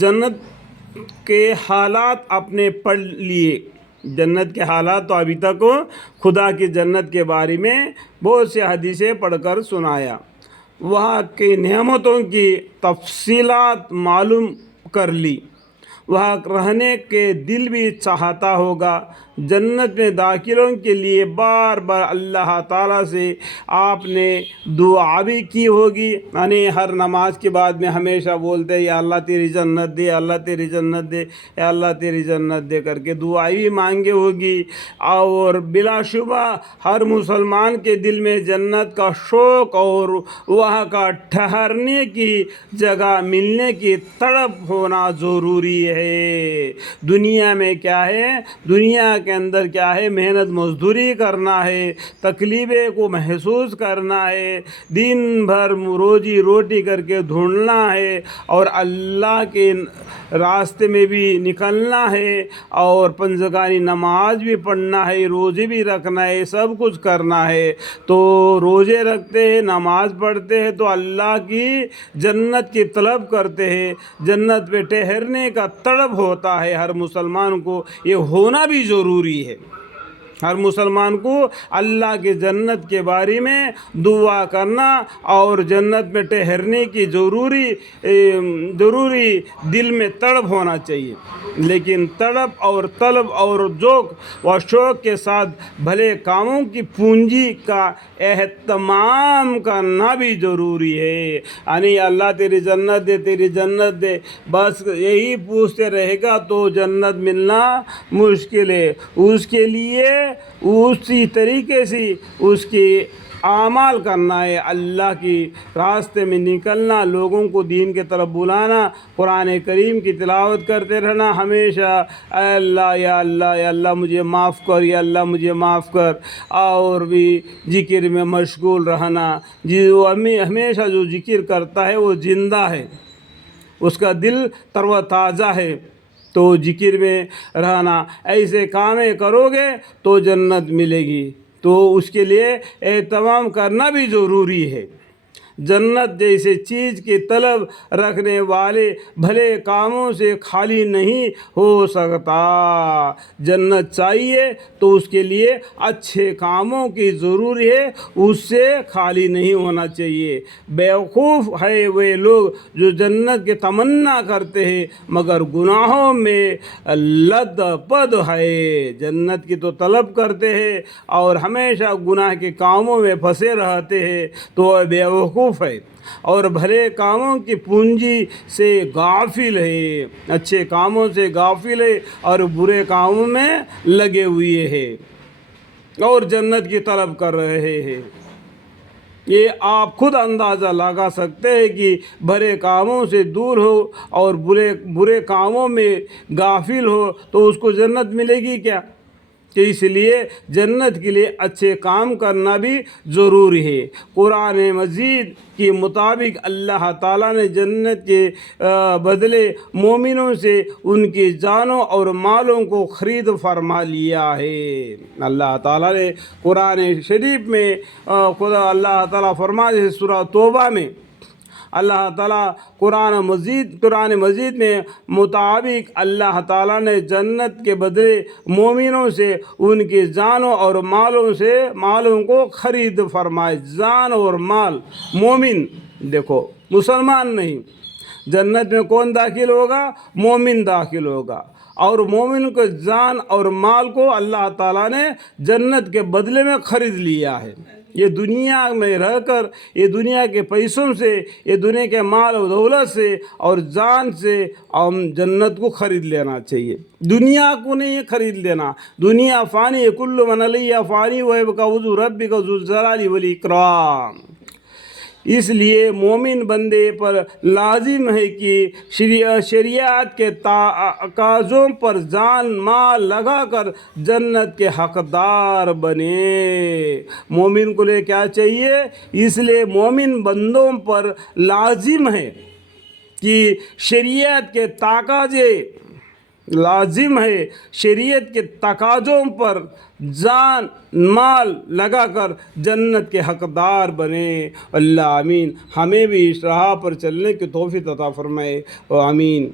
جنت کے حالات آپ نے پڑھ لیے. جنت کے حالات تو ابھی تک خدا کی جنت کے بارے میں بہت سے حدیثیں پڑھ کر سنایا. وہاں کی نعمتوں کی تفصیلات معلوم کر لی. وہاں رہنے کے دل بھی چاہتا ہوگا. جنت میں داخلوں کے لیے بار بار اللہ تعالیٰ سے آپ نے دعا بھی کی ہوگی. یعنی ہر نماز کے بعد میں ہمیشہ بولتے ہیں یا اللہ تیری جنت دے، اللہ تیری جنت دے، یا اللہ تیری جنت دے کر کے دعا بھی مانگے ہوگی. اور بلا شبہ ہر مسلمان کے دل میں جنت کا شوق اور وہاں کا ٹھہرنے کی جگہ ملنے کی تڑپ ہونا ضروری ہے. دنیا میں کیا ہے، دنیا کے اندر کیا ہے، محنت مزدوری کرنا ہے، تکلیفیں کو محسوس کرنا ہے، دن بھر روزی روٹی کر کے ڈھونڈنا ہے، اور اللہ کے راستے میں بھی نکلنا ہے، اور پنجگانی نماز بھی پڑھنا ہے، روزے بھی رکھنا ہے، سب کچھ کرنا ہے. تو روزے رکھتے ہیں، نماز پڑھتے ہیں تو اللہ کی جنت کی طلب کرتے ہیں. جنت پہ ٹھہرنے کا طلب ہوتا ہے ہر مسلمان کو. یہ ہونا بھی ضروری ہے. ہر مسلمان کو اللہ کے جنت کے بارے میں دعا کرنا اور جنت میں ٹھہرنے کی ضروری دل میں تڑپ ہونا چاہیے. لیکن تڑپ اور طلب اور ذوق و شوق کے ساتھ بھلے کاموں کی پونجی کا اہتمام کرنا بھی ضروری ہے. یعنی اللہ تیری جنت دے، تیری جنت دے، بس یہی پوچھتے رہے گا تو جنت ملنا مشکل ہے. اس کے لیے اسی طریقے سے اس کے اعمال کرنا ہے، اللہ کی راستے میں نکلنا، لوگوں کو دین کی طرف بلانا، قرآن کریم کی تلاوت کرتے رہنا ہمیشہ. اے اللہ، یا اللہ، یا اللہ مجھے معاف کر، یا اللہ مجھے معاف کر. اور بھی ذکر میں مشغول رہنا. جو ہمیشہ جو ذکر کرتا ہے وہ زندہ ہے، اس کا دل تر و تازہ ہے. تو ذکر میں رہنا، ایسے کامیں کرو گے تو جنت ملے گی. تو اس کے لیے اہتمام کرنا بھی ضروری ہے. جنت جیسے چیز کی طلب رکھنے والے بھلے کاموں سے خالی نہیں ہو سکتا. جنت چاہیے تو اس کے لیے اچھے کاموں کی ضروری ہے، اس سے خالی نہیں ہونا چاہیے. بیوقوف ہے وہ لوگ جو جنت کی تمنا کرتے ہیں مگر گناہوں میں لد پد ہے. جنت کی تو طلب کرتے ہیں اور ہمیشہ گناہ کے کاموں میں پھنسے رہتے ہیں تو وہ بیوقوف ہے اور بھلے کاموں کی پونجی سے غافل ہے. اچھے کاموں سے غافل ہے اور برے کاموں میں لگے ہوئے ہیں اور جنت کی طلب کر رہے ہیں. یہ آپ خود اندازہ لگا سکتے ہیں کہ برے کاموں سے دور ہو اور برے کاموں میں غافل ہو تو اس کو جنت ملے گی کیا؟ تو اس لیے جنت کے لیے اچھے کام کرنا بھی ضروری ہے. قرآن مجید کے مطابق اللہ تعالیٰ نے جنت کے بدلے مومنوں سے ان کی جانوں اور مالوں کو خرید فرما لیا ہے. اللہ تعالیٰ نے قرآن شریف میں اللہ تعالیٰ فرماتے ہیں سورہ توبہ میں، اللہ تعالیٰ قرآن مجید میں مطابق اللہ تعالیٰ نے جنت کے بدلے مومنوں سے ان کی جانوں اور مالوں کو خرید فرمائے. جان اور مال. مومن دیکھو، مسلمان نہیں. جنت میں کون داخل ہوگا؟ مومن داخل ہوگا. اور مومن کو جان اور مال کو اللہ تعالیٰ نے جنت کے بدلے میں خرید لیا ہے. یہ دنیا میں رہ کر، یہ دنیا کے پیسوں سے، یہ دنیا کے مال و دولت سے اور جان سے ہم جنت کو خرید لینا چاہیے. دنیا کو نہیں خرید لینا. دنیا فانی ہے، کل من علیہا فانی ویبقی وجہ ربک ذو الجلال والاکرام. اس لیے مومن بندے پر لازم ہے کہ شریعت کے تقاضوں پر جان مال لگا کر جنت کے حقدار بنے. مومن کو لے کیا چاہیے؟ اس لیے مومن بندوں پر لازم ہے کہ شریعت کے تقاضے لازم ہے، شریعت کے تقاضوں پر جان مال لگا کر جنت کے حقدار بنے. اللہ آمین. ہمیں بھی اس راہ پر چلنے کی توفیق عطا فرمائے. آمین.